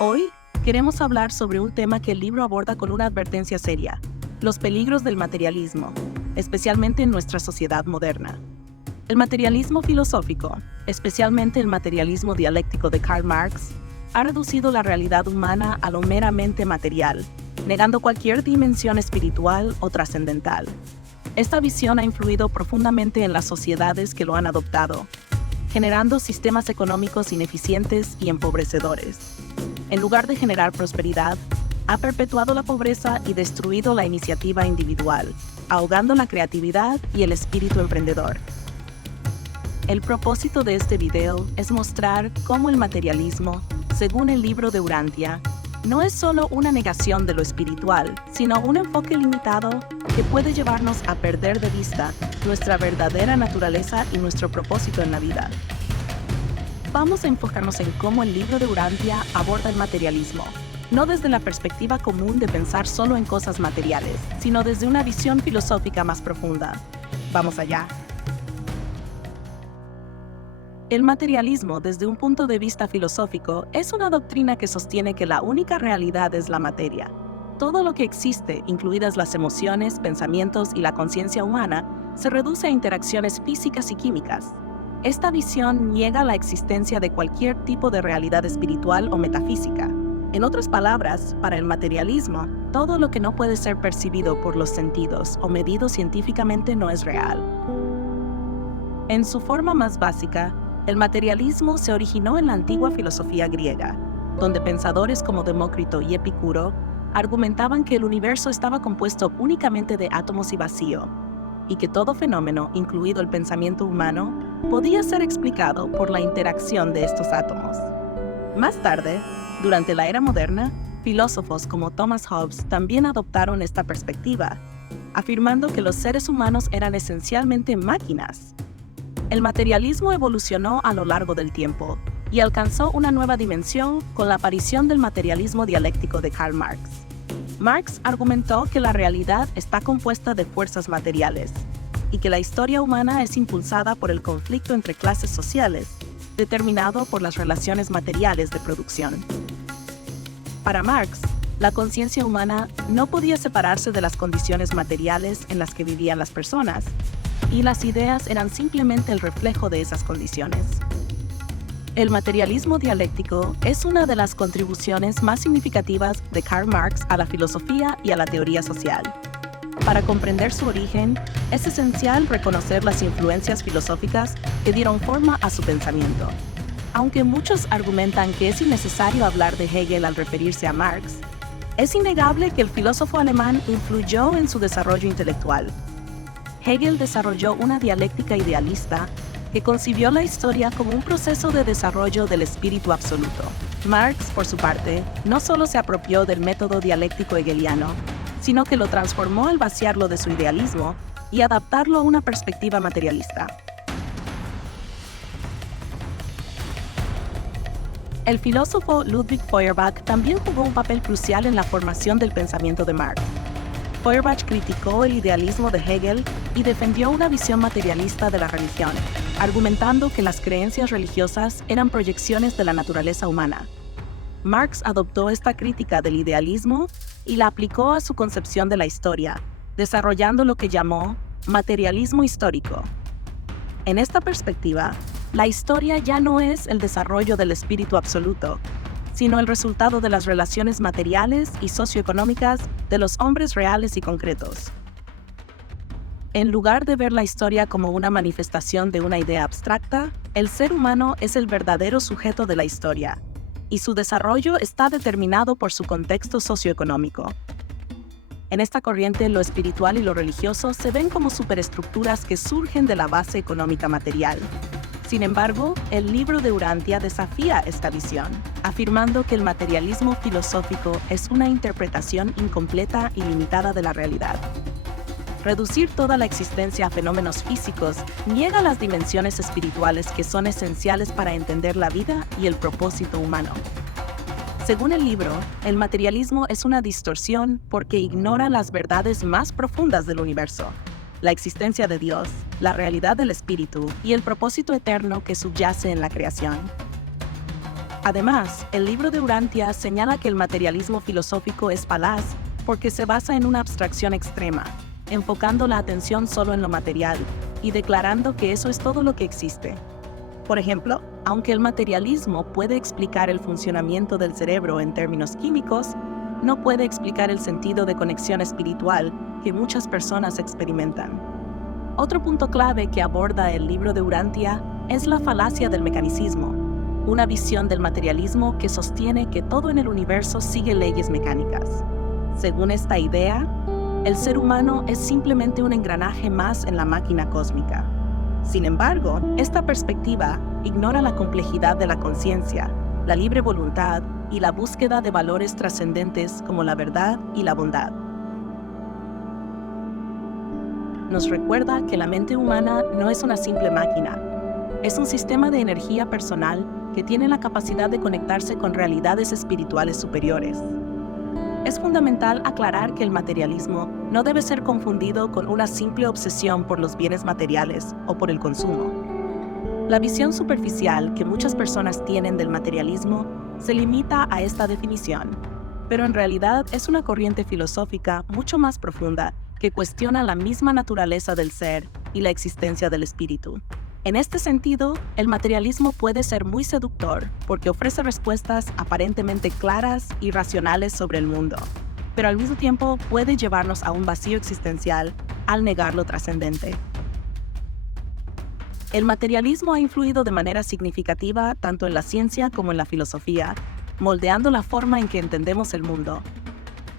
Hoy queremos hablar sobre un tema que el libro aborda con una advertencia seria: los peligros del materialismo, especialmente en nuestra sociedad moderna. El materialismo filosófico, especialmente el materialismo dialéctico de Karl Marx, ha reducido la realidad humana a lo meramente material, negando cualquier dimensión espiritual o trascendental. Esta visión ha influido profundamente en las sociedades que lo han adoptado, generando sistemas económicos ineficientes y empobrecedores. En lugar de generar prosperidad, ha perpetuado la pobreza y destruido la iniciativa individual, ahogando la creatividad y el espíritu emprendedor. El propósito de este video es mostrar cómo el materialismo, según el libro de Urantia, no es solo una negación de lo espiritual, sino un enfoque limitado que puede llevarnos a perder de vista nuestra verdadera naturaleza y nuestro propósito en la vida. Vamos a enfocarnos en cómo el libro de Urantia aborda el materialismo, no desde la perspectiva común de pensar solo en cosas materiales, sino desde una visión filosófica más profunda. Vamos allá. El materialismo, desde un punto de vista filosófico, es una doctrina que sostiene que la única realidad es la materia. Todo lo que existe, incluidas las emociones, pensamientos y la conciencia humana, se reduce a interacciones físicas y químicas. Esta visión niega la existencia de cualquier tipo de realidad espiritual o metafísica. En otras palabras, para el materialismo, todo lo que no puede ser percibido por los sentidos o medido científicamente no es real. En su forma más básica, el materialismo se originó en la antigua filosofía griega, donde pensadores como Demócrito y Epicuro argumentaban que el universo estaba compuesto únicamente de átomos y vacío, y que todo fenómeno, incluido el pensamiento humano, podía ser explicado por la interacción de estos átomos. Más tarde, durante la era moderna, filósofos como Thomas Hobbes también adoptaron esta perspectiva, afirmando que los seres humanos eran esencialmente máquinas. El materialismo evolucionó a lo largo del tiempo y alcanzó una nueva dimensión con la aparición del materialismo dialéctico de Karl Marx. Marx argumentó que la realidad está compuesta de fuerzas materiales y que la historia humana es impulsada por el conflicto entre clases sociales, determinado por las relaciones materiales de producción. Para Marx, la conciencia humana no podía separarse de las condiciones materiales en las que vivían las personas, y las ideas eran simplemente el reflejo de esas condiciones. El materialismo dialéctico es una de las contribuciones más significativas de Karl Marx a la filosofía y a la teoría social. Para comprender su origen, es esencial reconocer las influencias filosóficas que dieron forma a su pensamiento. Aunque muchos argumentan que es innecesario hablar de Hegel al referirse a Marx, es innegable que el filósofo alemán influyó en su desarrollo intelectual. Hegel desarrolló una dialéctica idealista que concibió la historia como un proceso de desarrollo del espíritu absoluto. Marx, por su parte, no solo se apropió del método dialéctico hegeliano, sino que lo transformó al vaciarlo de su idealismo y adaptarlo a una perspectiva materialista. El filósofo Ludwig Feuerbach también jugó un papel crucial en la formación del pensamiento de Marx. Feuerbach criticó el idealismo de Hegel y defendió una visión materialista de la religión, argumentando que las creencias religiosas eran proyecciones de la naturaleza humana. Marx adoptó esta crítica del idealismo y la aplicó a su concepción de la historia, desarrollando lo que llamó materialismo histórico. En esta perspectiva, la historia ya no es el desarrollo del espíritu absoluto, sino el resultado de las relaciones materiales y socioeconómicas de los hombres reales y concretos. En lugar de ver la historia como una manifestación de una idea abstracta, el ser humano es el verdadero sujeto de la historia, y su desarrollo está determinado por su contexto socioeconómico. En esta corriente, lo espiritual y lo religioso se ven como superestructuras que surgen de la base económica material. Sin embargo, el libro de Urantia desafía esta visión, afirmando que el materialismo filosófico es una interpretación incompleta y limitada de la realidad. Reducir toda la existencia a fenómenos físicos niega las dimensiones espirituales que son esenciales para entender la vida y el propósito humano. Según el libro, el materialismo es una distorsión porque ignora las verdades más profundas del universo: la existencia de Dios, la realidad del espíritu y el propósito eterno que subyace en la creación. Además, el libro de Urantia señala que el materialismo filosófico es falaz porque se basa en una abstracción extrema, enfocando la atención solo en lo material y declarando que eso es todo lo que existe. Por ejemplo, aunque el materialismo puede explicar el funcionamiento del cerebro en términos químicos, no puede explicar el sentido de conexión espiritual que muchas personas experimentan. Otro punto clave que aborda el libro de Urantia es la falacia del mecanicismo, una visión del materialismo que sostiene que todo en el universo sigue leyes mecánicas. Según esta idea, el ser humano es simplemente un engranaje más en la máquina cósmica. Sin embargo, esta perspectiva ignora la complejidad de la conciencia, la libre voluntad y la búsqueda de valores trascendentes como la verdad y la bondad. Nos recuerda que la mente humana no es una simple máquina, es un sistema de energía personal que tiene la capacidad de conectarse con realidades espirituales superiores. Es fundamental aclarar que el materialismo no debe ser confundido con una simple obsesión por los bienes materiales o por el consumo. La visión superficial que muchas personas tienen del materialismo se limita a esta definición, pero en realidad es una corriente filosófica mucho más profunda que cuestiona la misma naturaleza del ser y la existencia del espíritu. En este sentido, el materialismo puede ser muy seductor porque ofrece respuestas aparentemente claras y racionales sobre el mundo, pero al mismo tiempo puede llevarnos a un vacío existencial al negar lo trascendente. El materialismo ha influido de manera significativa tanto en la ciencia como en la filosofía, moldeando la forma en que entendemos el mundo.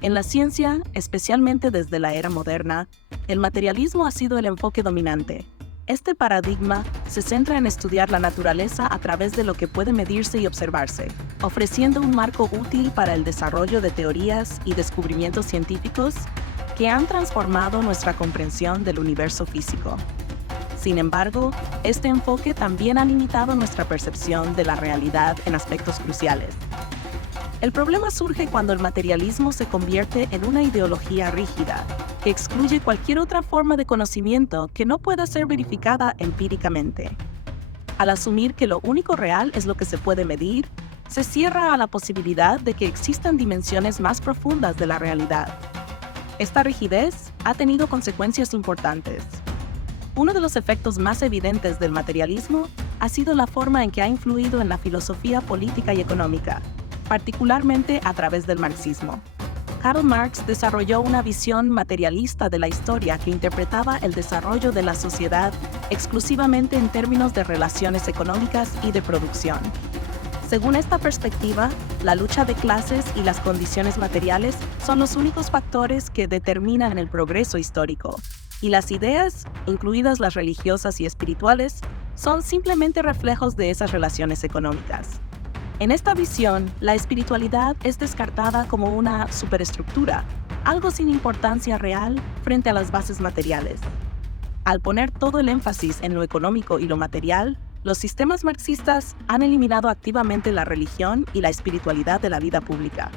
En la ciencia, especialmente desde la era moderna, el materialismo ha sido el enfoque dominante. Este paradigma se centra en estudiar la naturaleza a través de lo que puede medirse y observarse, ofreciendo un marco útil para el desarrollo de teorías y descubrimientos científicos que han transformado nuestra comprensión del universo físico. Sin embargo, este enfoque también ha limitado nuestra percepción de la realidad en aspectos cruciales. El problema surge cuando el materialismo se convierte en una ideología rígida, que excluye cualquier otra forma de conocimiento que no pueda ser verificada empíricamente. Al asumir que lo único real es lo que se puede medir, se cierra a la posibilidad de que existan dimensiones más profundas de la realidad. Esta rigidez ha tenido consecuencias importantes. Uno de los efectos más evidentes del materialismo ha sido la forma en que ha influido en la filosofía política y económica, particularmente a través del marxismo. Karl Marx desarrolló una visión materialista de la historia que interpretaba el desarrollo de la sociedad exclusivamente en términos de relaciones económicas y de producción. Según esta perspectiva, la lucha de clases y las condiciones materiales son los únicos factores que determinan el progreso histórico, y las ideas, incluidas las religiosas y espirituales, son simplemente reflejos de esas relaciones económicas. En esta visión, la espiritualidad es descartada como una superestructura, algo sin importancia real frente a las bases materiales. Al poner todo el énfasis en lo económico y lo material, los sistemas marxistas han eliminado activamente la religión y la espiritualidad de la vida pública.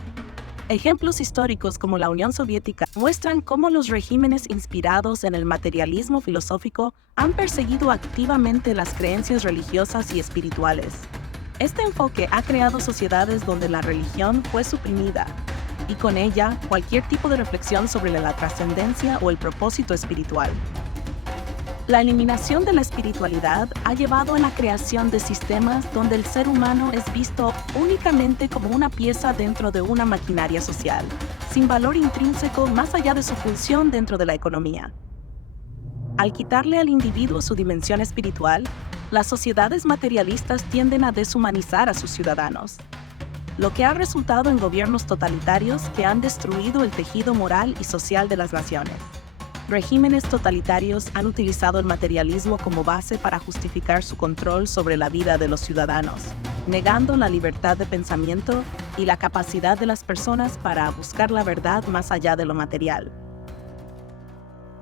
Ejemplos históricos como la Unión Soviética muestran cómo los regímenes inspirados en el materialismo filosófico han perseguido activamente las creencias religiosas y espirituales. Este enfoque ha creado sociedades donde la religión fue suprimida, y con ella cualquier tipo de reflexión sobre la trascendencia o el propósito espiritual. La eliminación de la espiritualidad ha llevado a la creación de sistemas donde el ser humano es visto únicamente como una pieza dentro de una maquinaria social, sin valor intrínseco más allá de su función dentro de la economía. Al quitarle al individuo su dimensión espiritual, las sociedades materialistas tienden a deshumanizar a sus ciudadanos, lo que ha resultado en gobiernos totalitarios que han destruido el tejido moral y social de las naciones. Regímenes totalitarios han utilizado el materialismo como base para justificar su control sobre la vida de los ciudadanos, negando la libertad de pensamiento y la capacidad de las personas para buscar la verdad más allá de lo material.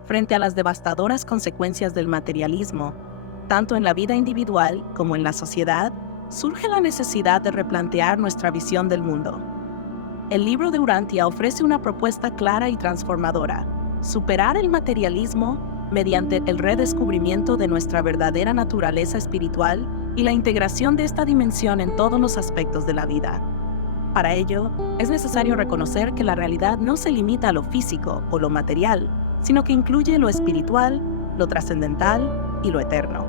Frente a las devastadoras consecuencias del materialismo, tanto en la vida individual como en la sociedad, surge la necesidad de replantear nuestra visión del mundo. El libro de Urantia ofrece una propuesta clara y transformadora: superar el materialismo mediante el redescubrimiento de nuestra verdadera naturaleza espiritual y la integración de esta dimensión en todos los aspectos de la vida. Para ello, es necesario reconocer que la realidad no se limita a lo físico o lo material, sino que incluye lo espiritual, lo trascendental y lo eterno.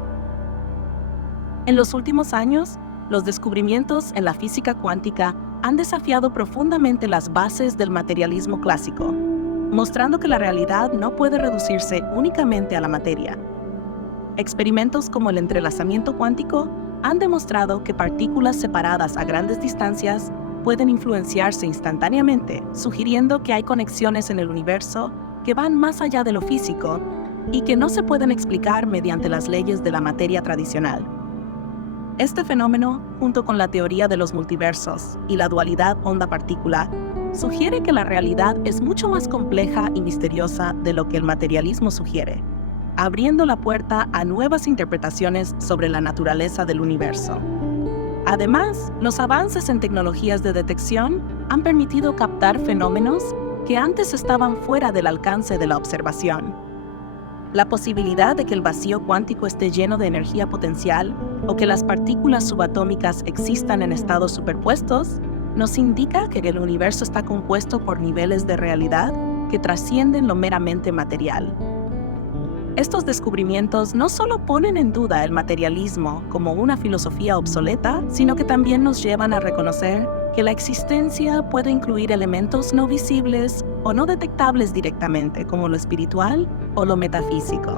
En los últimos años, los descubrimientos en la física cuántica han desafiado profundamente las bases del materialismo clásico, mostrando que la realidad no puede reducirse únicamente a la materia. Experimentos como el entrelazamiento cuántico han demostrado que partículas separadas a grandes distancias pueden influenciarse instantáneamente, sugiriendo que hay conexiones en el universo que van más allá de lo físico y que no se pueden explicar mediante las leyes de la materia tradicional. Este fenómeno, junto con la teoría de los multiversos y la dualidad onda-partícula, sugiere que la realidad es mucho más compleja y misteriosa de lo que el materialismo sugiere, abriendo la puerta a nuevas interpretaciones sobre la naturaleza del universo. Además, los avances en tecnologías de detección han permitido captar fenómenos que antes estaban fuera del alcance de la observación. La posibilidad de que el vacío cuántico esté lleno de energía potencial o que las partículas subatómicas existan en estados superpuestos nos indica que el universo está compuesto por niveles de realidad que trascienden lo meramente material. Estos descubrimientos no solo ponen en duda el materialismo como una filosofía obsoleta, sino que también nos llevan a reconocer que la existencia puede incluir elementos no visibles o no detectables directamente, como lo espiritual o lo metafísico.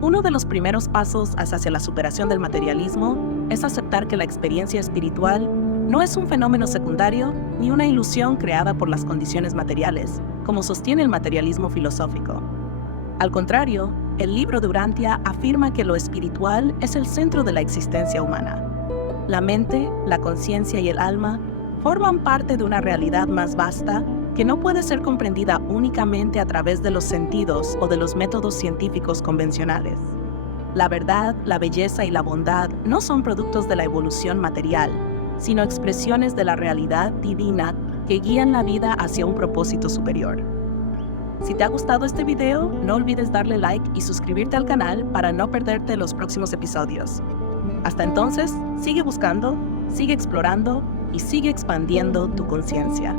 Uno de los primeros pasos hacia la superación del materialismo es aceptar que la experiencia espiritual no es un fenómeno secundario ni una ilusión creada por las condiciones materiales, como sostiene el materialismo filosófico. Al contrario, el libro de Urantia afirma que lo espiritual es el centro de la existencia humana. La mente, la conciencia y el alma forman parte de una realidad más vasta que no puede ser comprendida únicamente a través de los sentidos o de los métodos científicos convencionales. La verdad, la belleza y la bondad no son productos de la evolución material, sino expresiones de la realidad divina que guían la vida hacia un propósito superior. Si te ha gustado este video, no olvides darle like y suscribirte al canal para no perderte los próximos episodios. Hasta entonces, sigue buscando, sigue explorando y sigue expandiendo tu conciencia.